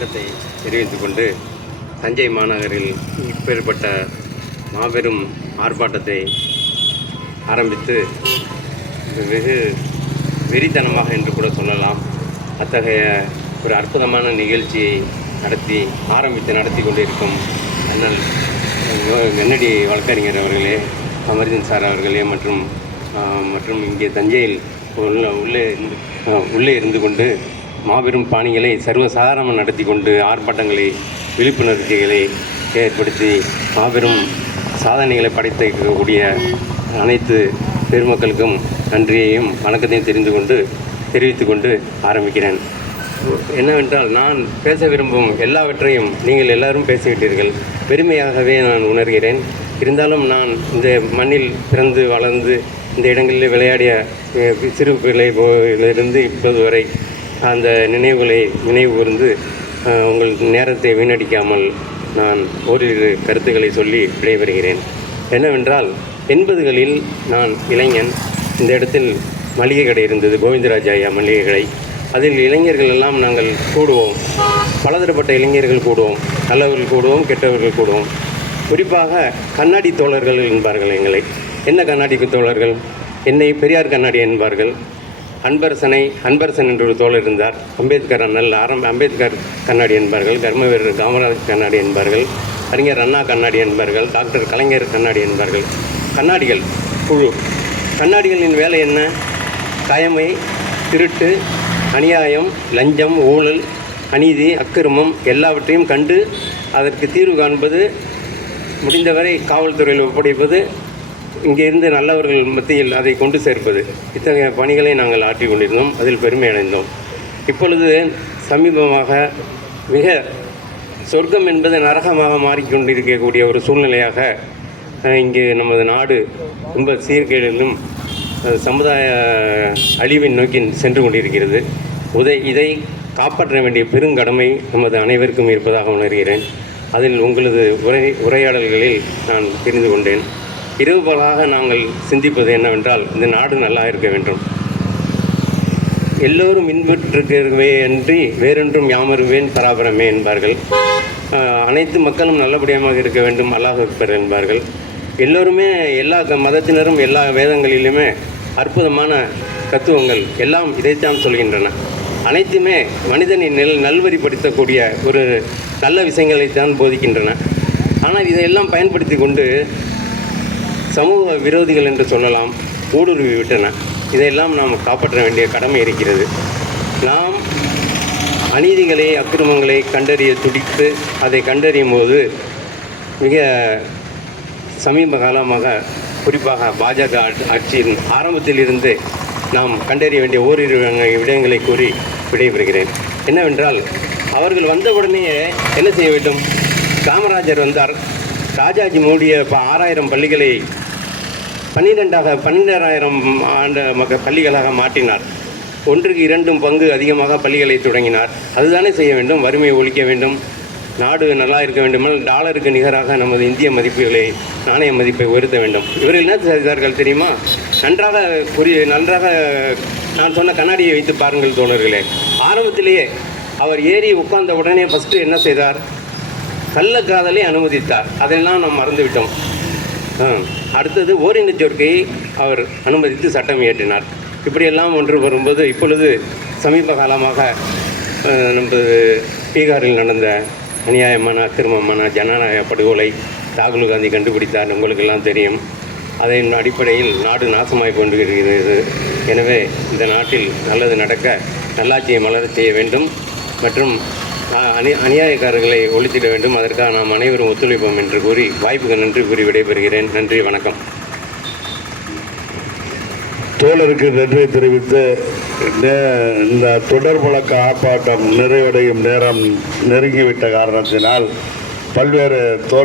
வணக்கத்தை தெரிவித்துக் கொண்டு தஞ்சை மாநகரில் இப்பேற்பட்ட மாபெரும் ஆர்ப்பாட்டத்தை ஆரம்பித்து வெகு வெறித்தனமாக என்று கூட சொல்லலாம். அத்தகைய ஒரு அற்புதமான நிகழ்ச்சியை நடத்தி ஆரம்பித்து நடத்தி கொண்டிருக்கும் அண்ணல் வெண்ணடி வழக்கறிஞர் அவர்களே அமர்தீன் சார் அவர்களே மற்றும் மற்றும் இங்கே தஞ்சையில் உள்ள உள்ளே இருந்து உள்ளே இருந்து கொண்டு மாபெரும் பாணிகளை சர்வசாதாரணமாக நடத்தி கொண்டு ஆர்ப்பாட்டங்களை விழிப்புணர்ச்சிகளை ஏற்படுத்தி மாபெரும் சாதனைகளை படைத்திருக்கக்கூடிய அனைத்து பெருமக்களுக்கும் நன்றியையும் வணக்கத்தையும் தெரிந்து கொண்டு தெரிவித்து கொண்டு ஆரம்பிக்கிறேன். என்னவென்றால் நான் பேச விரும்பும் எல்லாவற்றையும் நீங்கள் எல்லாரும் பேசிவிட்டீர்கள். பெருமையாகவே நான் உணர்கிறேன். இருந்தாலும் நான் இந்த மண்ணில் பிறந்து வளர்ந்து இந்த இடங்களில் விளையாடிய அஹ், சிறு பிள்ளையிலிருந்து இப்போது வரை அந்த நினைவுகளை நினைவு கூர்ந்து உங்கள் நேரத்தை வீணடிக்காமல் நான் ஓரிரு கருத்துக்களை சொல்லி விடைபெறுகிறேன். என்னவென்றால் எண்பதுகளில் நான் இளைஞன். இந்த இடத்தில் மளிகை கடை இருந்தது கோவிந்தராஜ் ஐயா மளிகை கடை. அதில் இளைஞர்கள் எல்லாம் நாங்கள் கூடுவோம். பலதரப்பட்ட இளைஞர்கள் கூடுவோம். நல்லவர்கள் கூடுவோம் கெட்டவர்கள் கூடுவோம். குறிப்பாக கண்ணாடி தோழர்கள் என்பார்கள் எங்களை. என்ன கண்ணாடி தோழர்கள்? என்னை பெரியார் கண்ணாடி என்பார்கள். அன்பரசனை அன்பரசன் என்று ஒரு தோழர் இருந்தார். அம்பேத்கர் அண்ணல் ஆரம்ப அம்பேத்கர் கண்ணாடி என்பார்கள் கர்மவீரர் காமராஜ் கண்ணாடி என்பார்கள் அறிஞர் அண்ணா கண்ணாடி என்பார்கள் டாக்டர் கலைஞர் கண்ணாடி என்பார்கள். கண்ணாடிகள் குழு. கண்ணாடிகளின் வேலை என்ன? கயமை திருட்டு அநியாயம் லஞ்சம் ஊழல் அநீதி அக்கிரமம் எல்லாவற்றையும் கண்டு அதற்கு தீர்வு காண்பது முடிந்தவரை காவல்துறையில் ஒப்படைப்பது இங்கிருந்து நல்லவர்கள் மத்தியில் அதை கொண்டு சேர்ப்பது. இத்தகைய பணிகளை நாங்கள் ஆற்றி கொண்டிருந்தோம். அதில் பெருமை அடைந்தோம். இப்பொழுது சமீபமாக மிக சொர்க்கம் என்பது நரகமாக மாறிக்கொண்டிருக்கக்கூடிய ஒரு சூழ்நிலையாக இங்கே நமது நாடு ரொம்ப சீர்கேடிலும் சமுதாய அழிவின் நோக்கி சென்று கொண்டிருக்கிறது. உதை இதை காப்பாற்ற வேண்டிய பெருங்கடமை நமது அனைவருக்கும் இருப்பதாக உணர்கிறேன். அதில் உங்களது உரை உரையாடல்களில் நான் தெரிந்து கொண்டேன். இரவு நாங்கள் சிந்திப்பது என்னவென்றால் இந்த நாடு நல்லா இருக்க வேண்டும். எல்லோரும் இன்பற்றிருக்கவே அன்றி வேறொன்றும் யாமருவேன் பராபரமே என்பார்கள். அனைத்து மக்களும் நல்லபடியாக இருக்க வேண்டும் அல்லாஹ் அக்பர் என்பார்கள். எல்லோருமே எல்லா க- மதத்தினரும் எல்லா வேதங்களிலுமே அற்புதமான தத்துவங்கள் எல்லாம் இதைத்தான் சொல்கின்றன. அனைத்துமே மனிதனை நெல் நல்வரிப்படுத்தக்கூடிய ஒரு நல்ல விஷயங்களைத்தான் போதிக்கின்றன. ஆனால் இதையெல்லாம் பயன்படுத்தி கொண்டு சமூக விரோதிகள் என்று சொல்லலாம் ஊடுருவி விட்டன. இதையெல்லாம் நாம் காப்பாற்ற வேண்டிய கடமை இருக்கிறது. நாம் அநீதிகளை அக்கிரமங்களை கண்டறிய துடித்து அதை கண்டறியும் போது மிக சமீப காலமாக குறிப்பாக பாஜக ஆட்சி- ஆட்சியின் ஆரம்பத்திலிருந்து நாம் கண்டறிய வேண்டிய ஓரிரு விடயங்களை கூறி விடைபெறுகிறேன். என்னவென்றால் அவர்கள் வந்தவுடனே என்ன செய்ய வேண்டும்? காமராஜர் வந்தார். ராஜாஜி மூடிய இப்போ ஆறாயிரம் பள்ளிகளை பன்னிரெண்டாக பன்னிரெண்டாயிரம் ஆண்டு மக்க பள்ளிகளாக மாற்றினார். ஒன்றுக்கு இரண்டும் பங்கு அதிகமாக பள்ளிகளை தொடங்கினார். அதுதானே செய்ய வேண்டும் வறுமையை ஒழிக்க வேண்டும் நாடு நல்லா இருக்க வேண்டுமானால் டாலருக்கு நிகராக நமது இந்திய மதிப்புகளை நாணய மதிப்பை உயர்த்த வேண்டும். இவர்கள் என்ன செய்தார்கள் தெரியுமா? நன்றாக புரிய நன்றாக நான் சொன்ன கண்ணாடியை வைத்து பாருங்கள் தோழர்களே. ஆரம்பத்திலேயே அவர் ஏறி உட்கார்ந்த உடனே ஃபஸ்ட்டு என்ன செய்தார்? கள்ளக்காதலை அனுமதித்தார். அதெல்லாம் நாம் மறந்துவிட்டோம். அடுத்தது ஓரின சேர்க்கையை அவர் அனுமதித்து சட்டம் இயற்றினார். இப்படியெல்லாம் ஒன்று வரும்போது இப்பொழுது சமீப காலமாக நம்ம பீகாரில் நடந்த அநியாயமான அக்கிரமமான ஜனநாயக படுகொலை ராகுல் காந்தி கண்டுபிடித்தார் உங்களுக்கெல்லாம் தெரியும். அதன் அடிப்படையில் நாடு நாசமாய் கொண்டிருக்கிறது எனவே இந்த நாட்டில் நல்லது நடக்க நல்லாட்சியை மலரச் செய்ய வேண்டும். மற்றும் அணி அநியாயக்காரர்களை ஒழித்திட வேண்டும். அதற்காக நாம் அனைவரும் ஒத்துழைப்போம் என்று கூறி வாய்ப்புக்கு நன்றி கூறி விடைபெறுகிறேன். நன்றி வணக்கம். தோழருக்கு நன்றி தெரிவித்து இந்த தொடர் வழக்கு ஆர்ப்பாட்டம் நிறைவடையும் நேரம் நெருங்கிவிட்ட காரணத்தினால் பல்வேறு தோல்